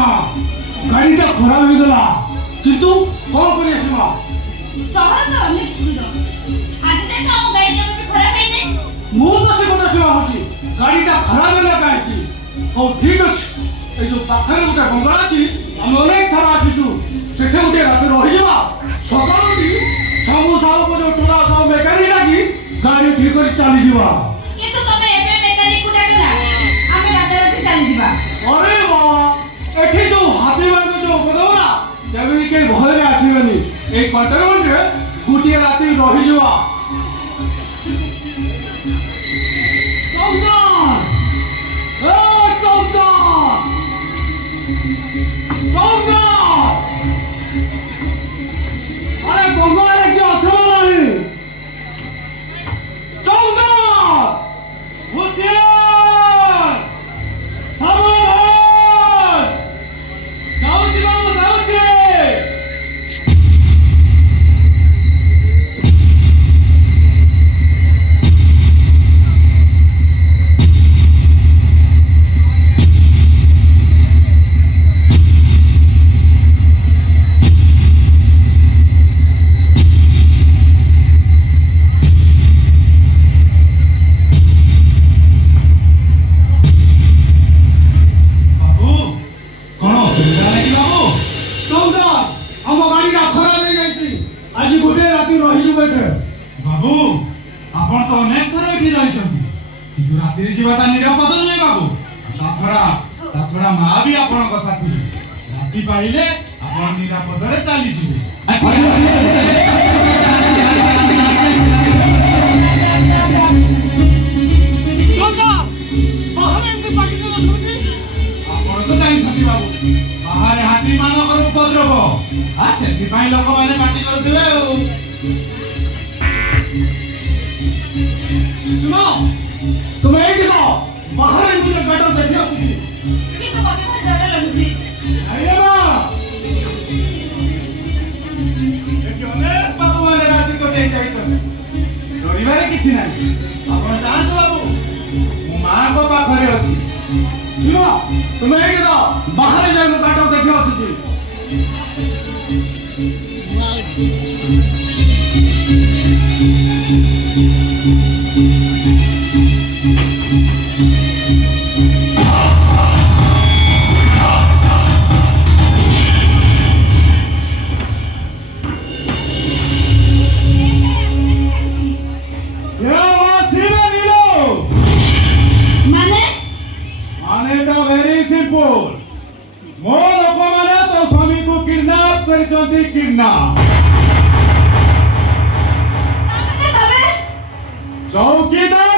सीमा गाड़ीटा खराब हो गला किंतु कौन करिया सीमा शहर तो अनेक सुंदर आज तक हम गाड़ी जब भी खराब है नहीं मु तो से কথা सीमा होची गाड़ीटा खराब होला काहे ओ ठीक अछि ए जो पाखरे उटा गंगा अछि हम अनेक थरा आसीछु सेठे उटे रात रहि जबा सकाळी सबु सब को जो टोला सब मेकानिक लागी गाड़ी ठीक कर चली जीवा किंतु तमे एबे मेकानिक को डाकला हमें रात रात चली जीवा अरे बाबा एठी जो हाथी बाग जो बदौ ना जबनी के घर रे आसीबनी एक क्वार्टर में गुटिया राती रहि जीवा बाबू आपण तो अनेक थर एठी रहिछन किंतु रात्रि जीवाता निरापद नै बाबू ताछड़ा मां भी आपण को साथी राति पाइले आपण निरापद रे चली जिवे सोजा बाहर एमके पाटी को सुनती आपण तो जाई छथि बाबू बाहर हाथी मानकर उपद्रव आ सेति पाई लोक माने पाटी करथिबे सुनो तुम एक देखो बाहर मुझे गटर देखियो किंतु मते बहुत डर लगुची अरे बा अनेक बाबू वाले राति को दे जाइछन डरिबारे किछि नाही आपण जानतो बाबू मो मां को पाखरे अछि सुनो तुम एक देखो बाहर जाई गटर देखियो सुती मो लोक माने तो स्वामी को किडनैप करचंती किडनैप तमे चौकीदार